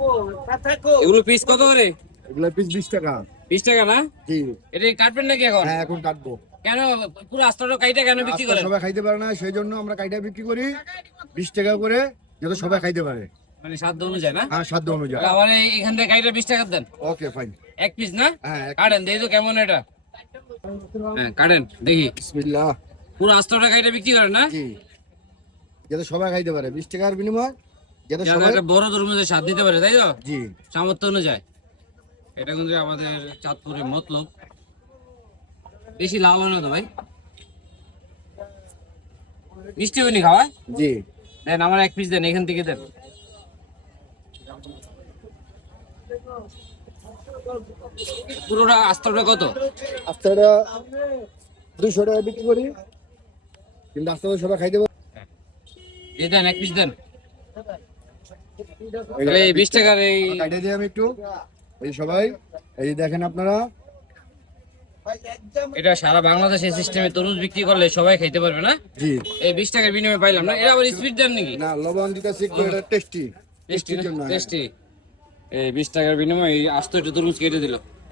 এগুলো পিস কত করে? এগুলো পিস 20 টাকা। 20 টাকা না? জি। এটা কাটবেন নাকি এখন? হ্যাঁ, এখন কাটবো। কেন পুরো আস্তাটা কাইটা কেন বিক্রি আজকে করেন? সবাই খাইতে পারে না, সেই জন্য আমরা কাইটা বিক্রি করি 20 টাকা করে, যাতে সবাই খাইতে পারে। মানে সাধ্য অনুযায়ী না? হ্যাঁ, সাধ্য অনুযায়ী। আবার এখান থেকে কাইটা 20 টাকা দেন। ওকে, ফাইন। এক পিস না? হ্যাঁ, কাটেন দেখি তো কেমন এটা। হ্যাঁ কাটেন দেখি। বিসমিল্লাহ। পুরো আস্তাটা কাইটা বিক্রি করেন না? জি, যাতে সবাই খাইতে পারে 20 টাকার বিনিময়, যাতে যাতে সবাই। একটা বড় তরমুজের স্বাদ দিতে পারে, তাই তো? জি। সামর্থ্য অনুযায়ী। এটা কিন্তু আমাদের চাঁদপুরের মতলব। বেশি লাভ হয় না তো ভাই? মিষ্টি হয়নি খাওয়া? জি। দেন আমার এক পিস দেন, এখান থেকে দেন। পুরোটা আস্তটা কত? আস্তাটা 200 টাকা বিক্রি করি, কিন্তু আস্তা তো সবাই খাইতে পারে। এই দেন এক পিস দেন। এই 20 টাকার এই কাইটা দিই আমি একটু। এই সবাই, এই যে দেখেন আপনারা। এটা সারা বাংলাদেশে সিস্টেমে তরমুজ বিক্রি করলে সবাই খেতে পারবে না? জি। এই 20 টাকার বিনিময়ে পাইলাম না। এটা আবার স্পিড দেন নাকি? না, লবণ দিতেছি একটু, এটা টেস্টি। টেস্টি জন্য। টেস্টি। এই 20 টাকার বিনিময়ে এই আস্ত একটা তরমুজ কেটে দিল।